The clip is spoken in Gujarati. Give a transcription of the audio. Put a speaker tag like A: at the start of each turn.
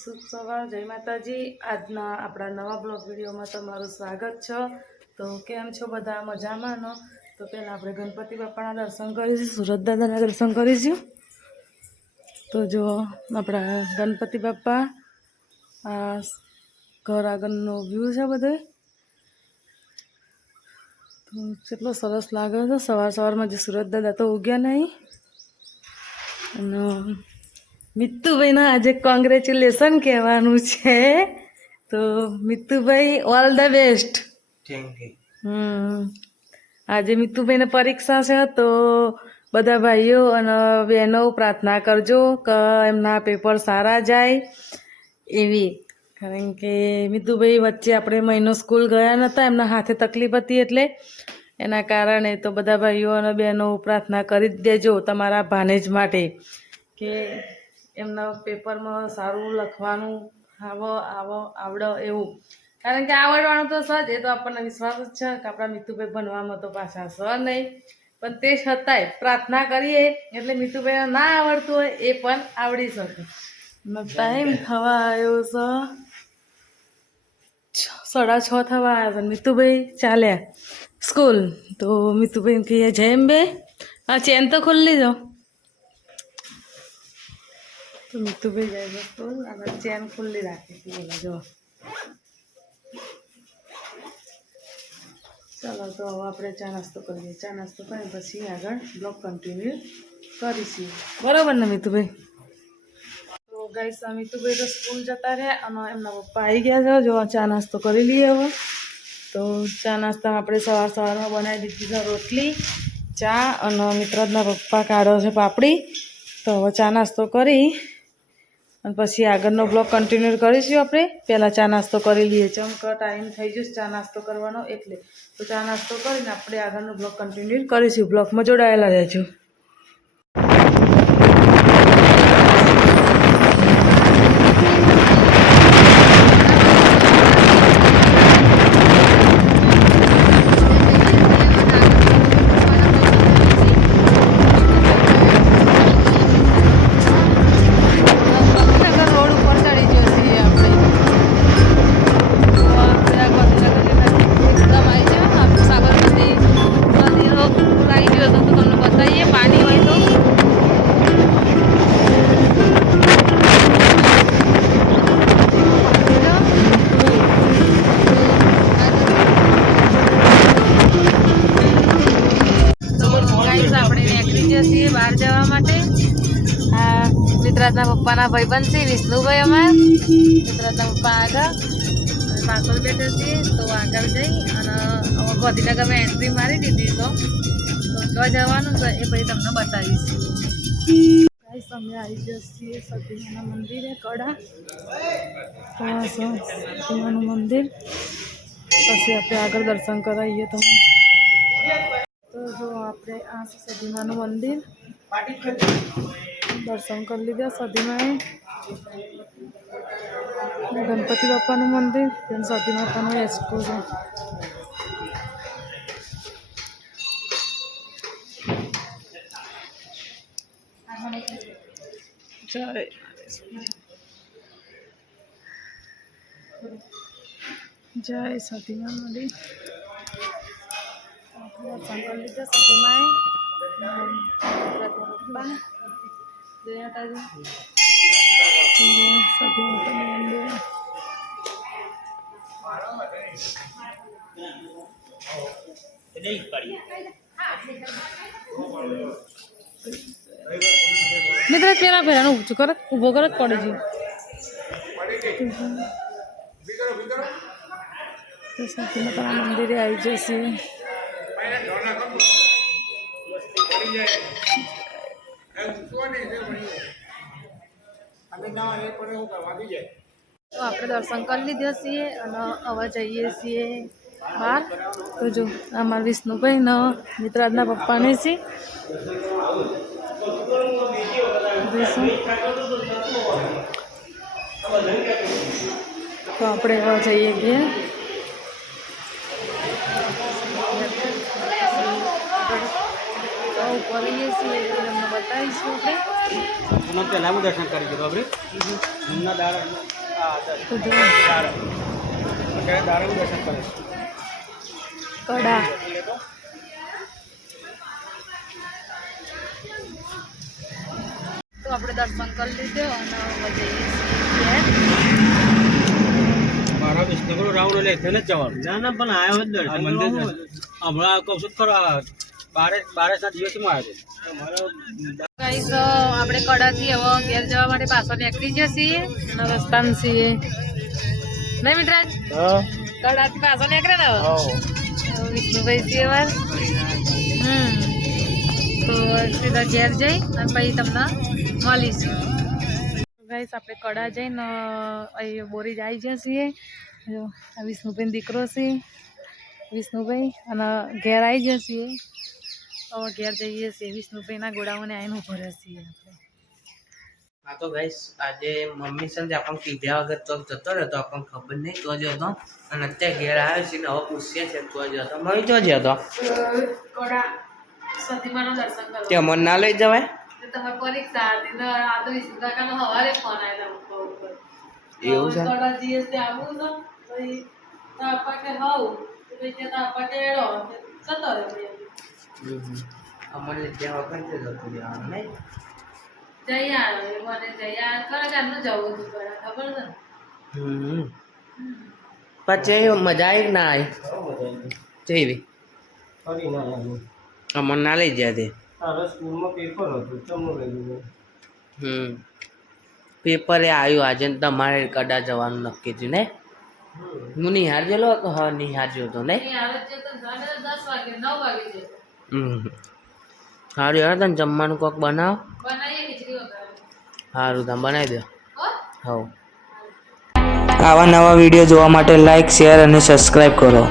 A: શુભ સવાર, જય માતાજી. આજના આપણા નવા બ્લોગ વિડીયોમાં તમારું સ્વાગત છે. તો કેમ છો બધા? મજામાં નો? તો પહેલાં આપણે ગણપતિ બાપાના દર્શન કરીશું, સુરત દાદાના દર્શન કરીશું. તો જો આપણા ગણપતિ બાપા ઘર આગળનો વ્યૂ છે બધે. તો કેટલો સરસ લાગે છે. સવાર સવારમાં જે સુરત દાદા તો ઉગ્યા નહીં. અને મિત્તુભાઈના આજે કોંગ્રેચ્યુલેશન કહેવાનું છે. તો મિત્તુભાઈ ઓલ ધ બેસ્ટ હમ. આજે મિત્તુભાઈને પરીક્ષા છે તો બધા ભાઈઓ અને બહેનો પ્રાર્થના કરજો કે એમના પેપર સારા જાય એવી. કારણ કે મિતુભાઈ વચ્ચે આપણે મહિનો સ્કૂલ ગયા નહોતા એમના હાથે તકલીફ હતી એટલે. એના કારણે તો બધા ભાઈઓ અને બહેનો પ્રાર્થના કરી જ દેજો તમારા ભાનેજ માટે કે એમના પેપરમાં સારું લખવાનું, આવો આવો, આવડો એવું. કારણ કે આવડવાનું તો સજ એ તો આપણને વિશ્વાસ જ છે કે આપણા મિતુભાઈ ભણવામાં તો પાછા સ નહીં. પણ તે છતાંય પ્રાર્થના કરીએ એટલે મિતુભાઈને ના આવડતું હોય એ પણ આવડી શકે. ટાઈમ થવા આવ્યો છ- સાડા છ થવા આવ્યા મિતુભાઈ ચાલ્યા સ્કૂલ. તો મિતુભાઈ કહીએ જેમ બે હા, ચેન તો ખોલી જાઓ તો મિતુભાઈ જાય સ્કૂલ અને ચેન ખુલ્લી રાખી હતી બોલો જો ચાલો, તો હવે આપણે ચા નાસ્તો કરીએ. ચા નાસ્તો કરીને પછી આગળ બ્લોક કન્ટિન્યુ કરીશું. બરાબર ને, મિતુભાઈ? આ મિતુભાઈ તો સ્કૂલ જતા રહ્યા. અને એમના પપ્પા આવી ગયા છે. જો ચા નાસ્તો કરી લઈએ હવે. તો ચા નાસ્તામાં આપણે સવાર સવારમાં બનાવી દીધી છે રોટલી, ચા અને મિત્રના પપ્પા કાઢો છે પાપડી. તો હવે ચા નાસ્તો કરી અને પછી આગળનો બ્લોગ કન્ટિન્યુ કરીશું આપણે. પહેલાં ચા નાસ્તો કરી લઈએ. ચમક ટાઈમ થઈ જશે ચા નાસ્તો કરવાનો એટલે. તો ચા નાસ્તો કરીને આપણે આગળનો બ્લોગ કન્ટિન્યુ કરીશું. બ્લોગમાં જોડાયેલા રહેજો. મિત્રાજના પપ્પાના ભાઈબંધ છે વિષ્ણુભાઈ અમાર મિત્રાજના પપ્પા આગળ અને પાછળ બેઠા છીએ તો આગળ જઈ અને હવે ગાંધીનગરમાં એન્ટ્રી મારી દીધી તો તો ક્યાં જવાનું છે એ પછી તમને બતાવીશ ગાઈસ અમે આવી ગયા છીએ સતીમાના મંદિરે કડા તો આ છે સતીમાનું મંદિર પછી આપણે આગળ દર્શન કરાવીએ તમને તો જો આપણે આ છે સતીમાનું મંદિર દર્શન કરી લીધા સધીમાએ. ગણપતિ બાપાનું મંદિર then સધી માતાનું છે. જય જય સતીમા મંદિર દર્શન કરી લીધા સધીમાએ. જય માતાજી મિત્ર પેલા પેલા ઊંચું કર ઊભો કર જ પડે છે. મંદિરે આવી જશે. તો આપણે દર્શન કરી લીધા છીએ અને હવે જઈએ છીએ બહાર. તો જો, અમારા વિષ્ણુભાઈ ને મિત્રાજના પપ્પાને છે. તો આપણે હવે જઈએ ઘેર. રહીએ છીએ એ તમને બતાવીશું આપણે.
B: પહેલાં હું દર્શન કરી દીધું આપણે જૂના દારણ હા દર્શન કરે
A: કડા. તો આપણે દર્શન કરી લીધે અને જઈએ
B: મારા વિષ્ણુ રાઉન્ડ એટલે જ જવાનું. ના ના પણ આવ્યો જ દર્શન મંદિર હમણાં કહું છું જ ખરો આ બારે બારે સાત દિવસમાં આવ્યો હતો
A: ગાઈસ આપણે કડાથી હવે ઘેર જવા માટે પાછળ નીકળી જઈએ રસ્તામાં છીએ. નહીં મિત્રાજ? કડાથી પાછળ નીકળે ને હવે? વિષ્ણુભાઈ છીએ હમ. તો સીધા ઘેર જઈ અને પછી તમને મળીશું. ગાઈસ આપણે કડા જઈને અહીં બોરી જ આવી જઈએ છીએ. જો આ વિષ્ણુભાઈ દીકરો છે. વિષ્ણુભાઈ અને ઘેર આવી છીએ. હવે ઘેર જઈએ છીએ વિષ્ણુભાઈના ગોડાઓને આવીને ઊભો રહે છીએ આપણે.
C: હા તો ગાઈસ આજે મમ્મી સાથે આપણને કીધા વગર તો જતો રહ્યો તો આપણને ખબર નહીં તો જ હતો. અને અત્યારે ઘેર આવ્યો છે ને હવે પૂછીએ છે તો જ હતો. મમ્મી તો જ હતો.
A: કડા સતીમાનું દર્શન કરવા
C: તે મને ના લઈ જવાય?
A: તો પરીક્ષા હતી ને આ તો વિષ્ણુ કાકાનો સવારે ફોન આવ્યો ઉપર ઉપર.
C: એવું છે?
A: તે આવું તો એડો જતો રહ્યો.
C: અમને ત્યાં વગર તો જતો રહેવાનું નહીં?
A: જઈ આવ્યો મને જઈ આવ્યો ખરા જવું હતું ખબર છે
C: હમ. પછી મજા આવી કે ના આવી? જેવી
B: ફરી ના
C: ના લઈ ગયા તે?
B: સ્કૂલમાં પેપર હતું ચમનું લઈ ગયું.
C: હમ. પેપરે આવ્યું આજે ને તમારે કડા જવાનું નક્કી થયું ને હું નિહાર ગયેલો હતો હા નિહાર ગયો હતો ને
A: દસ વાગે નવ વાગે
C: સારું યાર તને જમવાનું કોક બનાવ?
A: બનાવીએ ખીચડી વઘારે.
C: સારું તમે બનાવી દો.
A: હો?
C: હવ. આવા નવા વીડિયો જોવા માટે લાઈક શેર અને સબસ્ક્રાઈબ કરો.